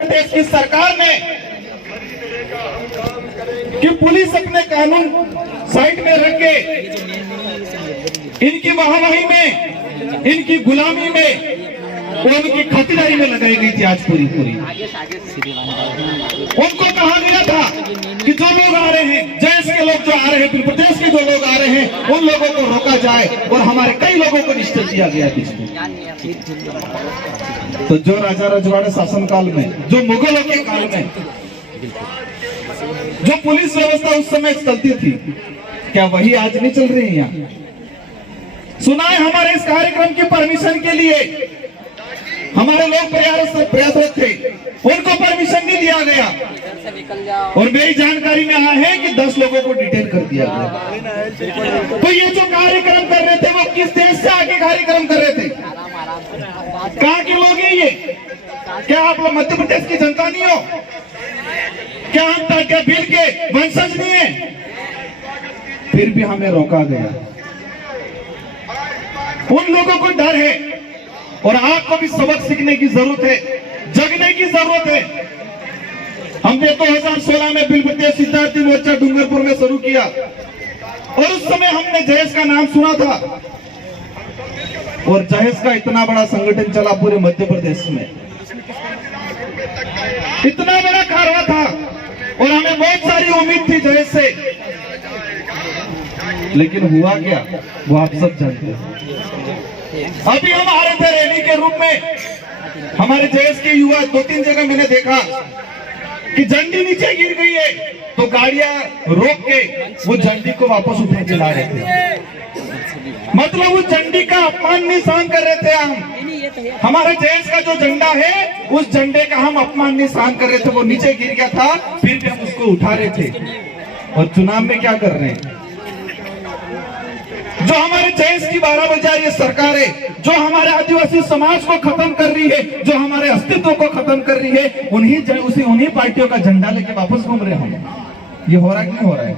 देश की सरकार ने कि पुलिस अपने कानून साइड में रख के इनकी वाहवाही में, इनकी गुलामी में, उनकी खातिरदारी में लगाई गई थी। आज पूरी उनको कहा गया था कि जो लोग आ रहे हैं, जैस के लोग जो आ रहे हैं, प्रदेश के जो लोग आ रहे हैं, उन लोगों को रोका जाए और हमारे कई लोगों को निश्चित किया गया था। तो जो राजा रजवाड़े शासनकाल में, जो मुगलों के काल में जो पुलिस व्यवस्था उस समय चलती थी, क्या वही आज नहीं चल रही है? यहाँ सुना है हमारे इस कार्यक्रम की परमिशन के लिए हमारे लोग प्रयासरत थे, उनको परमिशन नहीं दिया गया और मेरी जानकारी में आया है कि 10 लोगों को डिटेन कर दिया गया। तो ये जो कार्यक्रम कर रहे थे वो किस देश से आके कार्यक्रम कर रहे थे? कहाँ के लोग हैं ये? क्या आप लोग मध्य प्रदेश की जनता नहीं हो? क्या हम टाटा बिल के वंशज नहीं है? फिर भी हमें रोका गया। उन लोगों को डर है और आपको भी सबक सीखने की जरूरत है, जगने की जरूरत है। हमने 2016 में बिल प्रदेश सिद्धार्थी मोर्चा डूंगरपुर में शुरू किया और उस समय हमने जहेज का नाम सुना था और जहेज का इतना बड़ा संगठन चला पूरे मध्य प्रदेश में, इतना बड़ा कारवा था और हमें बहुत सारी उम्मीद थी जहेज से, लेकिन हुआ क्या वो आप सब जानते हैं। अभी हम आ रहे थे रैली के रूप में, हमारे जहेज के युवा 2-3 जगह मैंने देखा कि झंडी नीचे गिर गई है तो गाड़ियां रोक के वो झंडी को वापस उठा के ला रहे थे। मतलब उस झंडी का अपमान नहीं सहन कर रहे थे हम। हमारे देश का जो झंडा है उस झंडे का हम अपमान नहीं सहन कर रहे थे। वो नीचे गिर गया था, फिर भी हम उसको उठा रहे थे। और चुनाव में क्या कर रहे हैं? जो हमारे देश की 12 बजा रही सरकार है, जो हमारे आदिवासी समाज को खत्म कर रही है, जो हमारे अस्तित्व को खत्म कर रही है, उन्हीं पार्टियों का झंडा लेके वापस घूम रहे हैं हम। ये हो रहा है कि नहीं हो रहा है?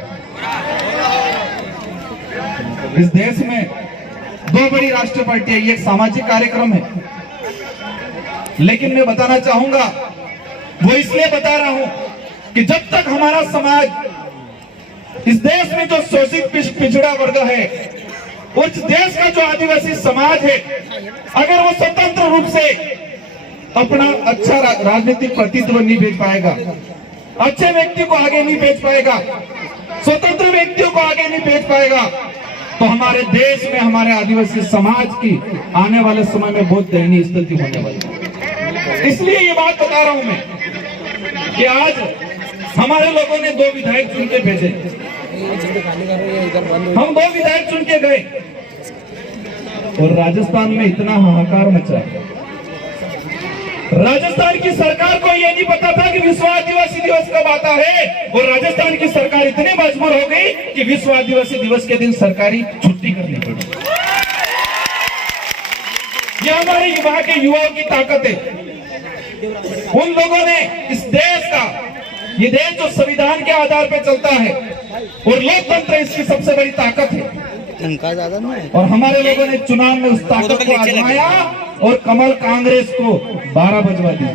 इस देश में 2 बड़ी राष्ट्रीय पार्टी है, ये एक सामाजिक कार्यक्रम है। लेकिन मैं बताना चाहूंगा, वो इसलिए बता रहा हूं कि जब तक हमारा समाज, इस देश में जो शोषित पिछड़ा वर्ग है, उस देश का जो आदिवासी समाज है, अगर वो स्वतंत्र रूप से अपना अच्छा राजनीतिक प्रतिनिधित्व नहीं भेज पाएगा, अच्छे व्यक्ति को आगे नहीं भेज पाएगा, स्वतंत्र व्यक्तियों को आगे नहीं भेज पाएगा, तो हमारे देश में हमारे आदिवासी समाज की आने वाले समय में बहुत दयनीय स्थिति होने वाली है। इसलिए ये बात बता रहा हूं मैं कि आज हमारे लोगों ने 2 विधायक चुन के भेजे, हम 2 विधायक चुन के गए और राजस्थान में इतना हाहाकार मचा। राजस्थान की सरकार को यह नहीं पता था कि विश्व आदिवासी दिवस कब आता है और राजस्थान की सरकार इतनी मजबूर हो गई कि विश्व आदिवासी दिवस के दिन सरकारी छुट्टी करनी पड़ी। यह हमारे युवा के युवाओं की ताकत है। उन लोगों ने इस देश का, ये देश जो संविधान के आधार पर चलता है और लोकतंत्र इसकी सबसे बड़ी ताकत है, और हमारे लोगों ने चुनाव में उस ताकत को आजमाया और कमल कांग्रेस को 12 बजवा दिया।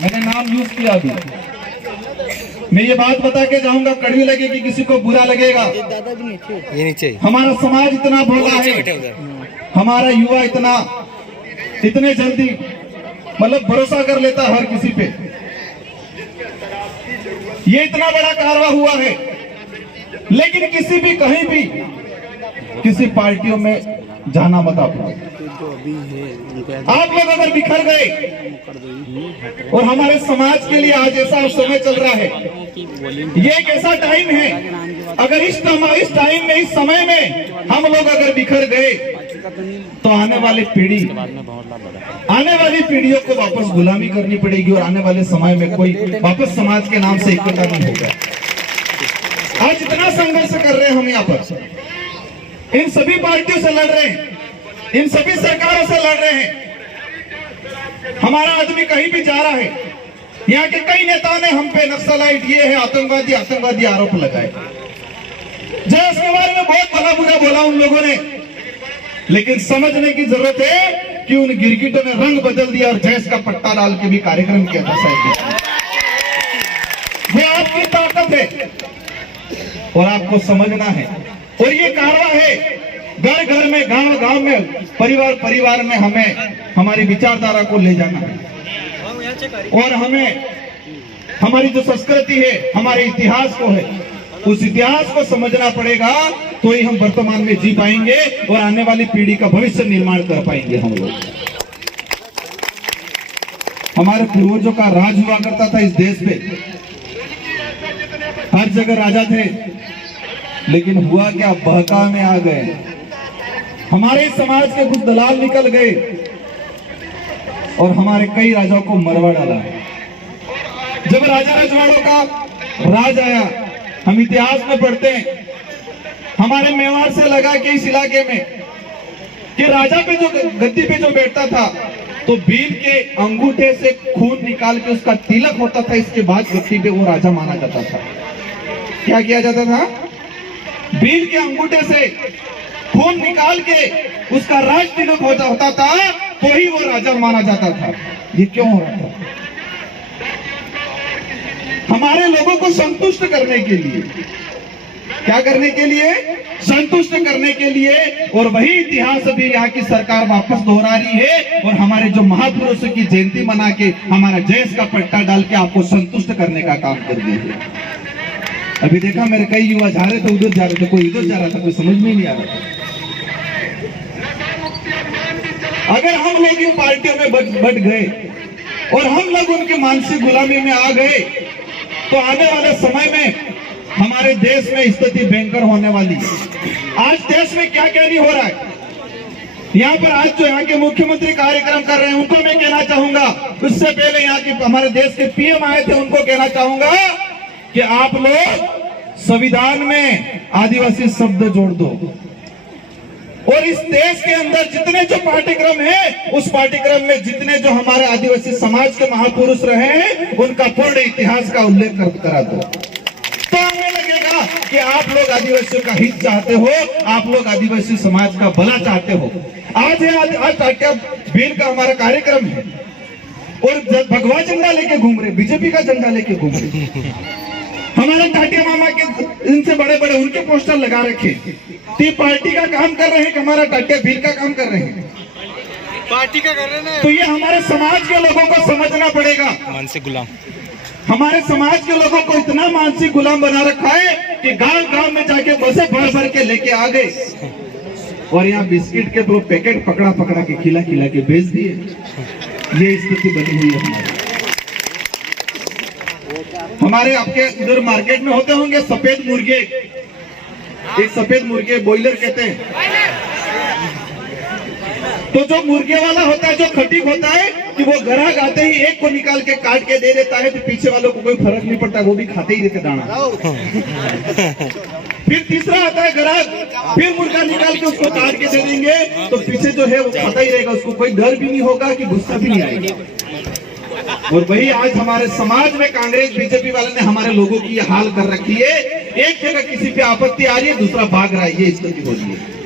मैंने नाम यूज किया अभी। मैं ये बात बता के जाऊंगा, कड़वी लगेगी, किसी को बुरा लगेगा। ये नीचे हमारा समाज इतना भोला है, हमारा युवा इतने जल्दी मतलब भरोसा कर लेता है हर किसी पे। ये इतना बड़ा कारवा हुआ है, लेकिन किसी भी कहीं भी किसी पार्टियों में जाना मत। आप लोग अगर बिखर गए और हमारे समाज के लिए आज ऐसा समय चल रहा है, ये एक ऐसा टाइम है, अगर इस टाइम में, इस समय में हम लोग अगर बिखर गए तो आने वाली पीढ़ियों को वापस गुलामी करनी पड़ेगी और आने वाले समय में कोई वापस समाज के नाम से इकट्ठा नहीं होगा। आज इतना संघर्ष कर रहे हैं हम यहाँ पर, इन सभी पार्टियों से लड़ रहे हैं, इन सभी सरकारों से लड़ रहे हैं। हमारा आदमी कहीं भी जा रहा है, यहाँ के कई नेताओं ने हम पे नक्सलाइट, ये है आतंकवादी आरोप लगाए। जैसे के बारे में बहुत भला बुरा बोला उन लोगों ने, लेकिन समझने की जरूरत है कि उन गिरगिटों ने रंग बदल दिया और जैस का पट्टा डाल के भी कार्यक्रम किया था साहब। वो आपकी ताकत है और आपको समझना है। और ये कारवा है, घर घर में, गांव गांव में, परिवार परिवार में हमें हमारी विचारधारा को ले जाना है और हमें हमारी जो संस्कृति है, हमारे इतिहास को है, उस इतिहास को समझना पड़ेगा, तो ही हम वर्तमान में जी पाएंगे और आने वाली पीढ़ी का भविष्य निर्माण कर पाएंगे। हम लोग, हमारे पूर्वजों का राज हुआ करता था इस देश पे, हर जगह राजा थे, लेकिन हुआ क्या, बहकाव में आ गए। हमारे समाज के कुछ दलाल निकल गए और हमारे कई राजाओं को मरवा डाला। जब राजा रजवाड़ों का राज आया, हम इतिहास में पढ़ते हैं, हमारे मेवाड़ से लगा के इस इलाके में कि राजा पे जो गद्दी पे जो बैठता था, तो भील के अंगूठे से खून निकाल के उसका तिलक होता था, इसके बाद गद्दी पे वो राजा माना जाता था। क्या किया जाता था? भील के अंगूठे से खून निकाल के उसका राज तिलक होता था, तो ही वो राजा माना जाता था। ये क्यों हो रहा था? हमारे लोगों को संतुष्ट करने के लिए, क्या करने के लिए? संतुष्ट करने के लिए। और वही इतिहास अभी यहाँ की सरकार वापस दोहरा रही है और हमारे जो महापुरुषों की जयंती मना के हमारा जयस का पट्टा डाल के आपको संतुष्ट करने का काम कर रही है। अभी देखा, मेरे कई युवा जा रहे थे, उधर जा रहे थे, कोई इधर जा रहा था, कोई समझ में नहीं आ रहा था। अगर हम लोग इन पार्टियों में बट गए और हम लोग उनकी मानसिक गुलामी में आ गए, तो आने वाले समय में हमारे देश में स्थिति भयंकर होने वाली है। आज देश में क्या क्या नहीं हो रहा है, यहाँ पर आज जो यहाँ के मुख्यमंत्री कार्यक्रम कर रहे हैं, उनको मैं कहना चाहूंगा, उससे पहले यहाँ के हमारे देश के पीएम आए थे, उनको कहना चाहूंगा कि आप लोग संविधान में आदिवासी शब्द जोड़ दो और इस देश के अंदर जितने जो पाठ्यक्रम है, उस पाठ्यक्रम में जितने जो हमारे आदिवासी समाज के महापुरुष रहे हैं, उनका पूर्ण इतिहास का उल्लेख करा दो। तो हमें लगेगा कि आप लोग आदिवासियों का हित चाहते हो, आप लोग आदिवासी समाज का भला चाहते हो। आज टाटिया भील का हमारा कार्यक्रम है और भगवा झंडा लेके घूम रहे, बीजेपी का झंडा लेके घूम रहे। हमारे टाटिया मामा के इनसे बड़े बड़े उनके पोस्टर लगा रखे, तो पार्टी का काम कर रहे हैं कि हमारा टाटिया भील का काम कर रहे हैं, पार्टी का कर रहे हैं। तो ये हमारे समाज के लोगों को समझना पड़ेगा। मानसिक गुलाम, हमारे समाज के लोगों को इतना मानसिक गुलाम बना रखा है कि गांव गांव में जाके बसे भर भर के लेके आ गए और यहाँ बिस्किट के 2 पैकेट पकड़ा पकड़ा के खिला खिला के बेच दिए। ये स्थिति बनी हुई है। हमारे आपके उधर मार्केट में होते होंगे सफेद मुर्गे, एक सफेद मुर्गे बॉयलर कहते हैं। तो जो मुर्गे वाला होता है, जो खटीक होता है, कि वो ग्राहक आते ही एक को निकाल के काट के दे देता है, तो पीछे वालों को कोई फर्क नहीं पड़ता, वो भी खाते ही रहते दाना। फिर तीसरा आता है ग्राहक, फिर मुर्गा निकाल के उसको काट के दे देंगे, तो पीछे जो है वो खाता ही रहेगा, उसको कोई डर भी नहीं होगा कि गुस्सा भी नहीं आएगा। और वही आज हमारे समाज में कांग्रेस बीजेपी वाले ने हमारे लोगों की ये हाल कर रखी है। एक जगह किसी पे आपत्ति आ रही है, दूसरा भाग रहा है, ये स्थिति हो रही है।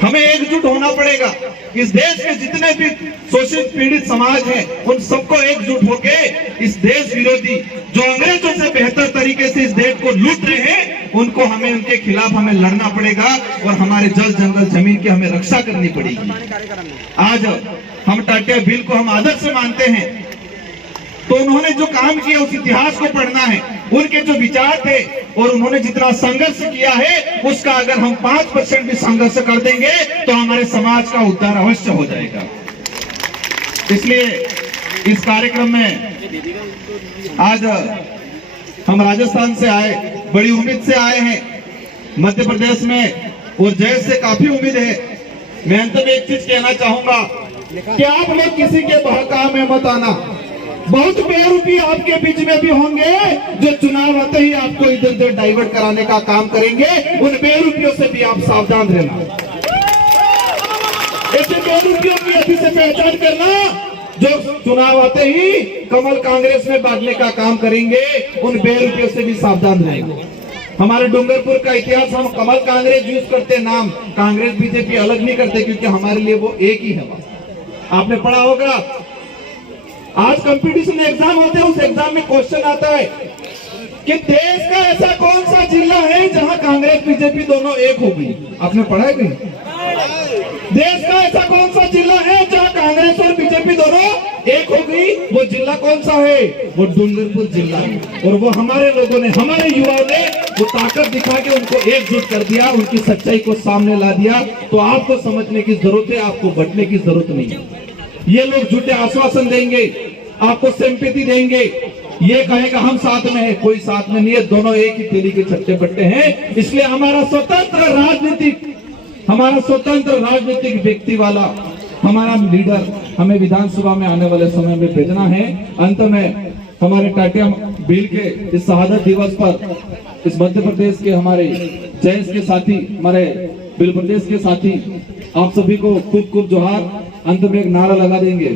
हमें एकजुट होना पड़ेगा। इस देश के जितने भी शोषित पीड़ित समाज हैं, उन सबको एकजुट होके इस देश विरोधी जो अंग्रेजों से बेहतर तरीके से इस देश को लूट रहे हैं, उनको हमें उनके खिलाफ हमें लड़ना पड़ेगा और हमारे जल जंगल जमीन की हमें रक्षा करनी पड़ेगी। आज हम टाटिया भील को हम आदर से मानते हैं, तो उन्होंने जो काम किया उस इतिहास को पढ़ना है, उनके जो विचार थे और उन्होंने जितना संघर्ष किया है, उसका अगर हम 5% भी संघर्ष कर देंगे तो हमारे समाज का उद्धार अवश्य हो जाएगा। इसलिए इस कार्यक्रम में आज हम राजस्थान से आए, बड़ी उम्मीद से आए हैं, मध्य प्रदेश में और जय से काफी उम्मीद है। मैं अंत में एक चीज कहना चाहूंगा कि आप लोग किसी के बहकाव में मत आना। बहुत बेरूपी आपके बीच में भी होंगे जो चुनाव आते ही आपको इधर उधर डाइवर्ट कराने का काम करेंगे, उन बेरूपियों से भी आप सावधान रहना। ऐसे बेरूपियों की अभी से पहचान करना जो चुनाव आते ही कमल कांग्रेस में बांटने का काम करेंगे, उन बेरूपियों से भी सावधान रहना। हमारे डूंगरपुर का इतिहास, हम कमल कांग्रेस यूज करते नाम, कांग्रेस बीजेपी अलग नहीं करते, क्योंकि हमारे लिए वो एक ही है। आपने पढ़ा होगा, आज कंपटीशन एग्जाम होते हैं, उस एग्जाम में क्वेश्चन आता है कि देश का ऐसा कौन सा जिला है जहां कांग्रेस बीजेपी दोनों एक हो गई। आपने पढ़ा है कि देश का ऐसा कौन सा जिला है जहां कांग्रेस और बीजेपी दोनों एक हो गई? वो जिला कौन सा है? वो डूंगरपुर जिला है। और वो हमारे लोगों ने, हमारे युवाओं ने वो ताकत दिखा के उनको एकजुट कर दिया, उनकी सच्चाई को सामने ला दिया। तो आपको समझने की जरूरत है, आपको बटने की जरूरत नहीं है। ये लोग झूठे आश्वासन देंगे, आपको सिंपैथी देंगे, ये कहेगा हम साथ में है, कोई साथ में नहीं है, दोनों एक ही तेली के छट्टे बट्टे हैं। इसलिए हमारा स्वतंत्र राजनीतिक व्यक्ति वाला हमारा लीडर हमें विधानसभा में आने वाले समय में भेजना है। अंत में हमारे टाटिया बिल के इस शहादत दिवस पर इस मध्य प्रदेश के हमारे जैस के साथी, हमारे बिल प्रदेश के साथी, आप सभी को खूब खूब जोहार। अंत में एक नारा लगा देंगे,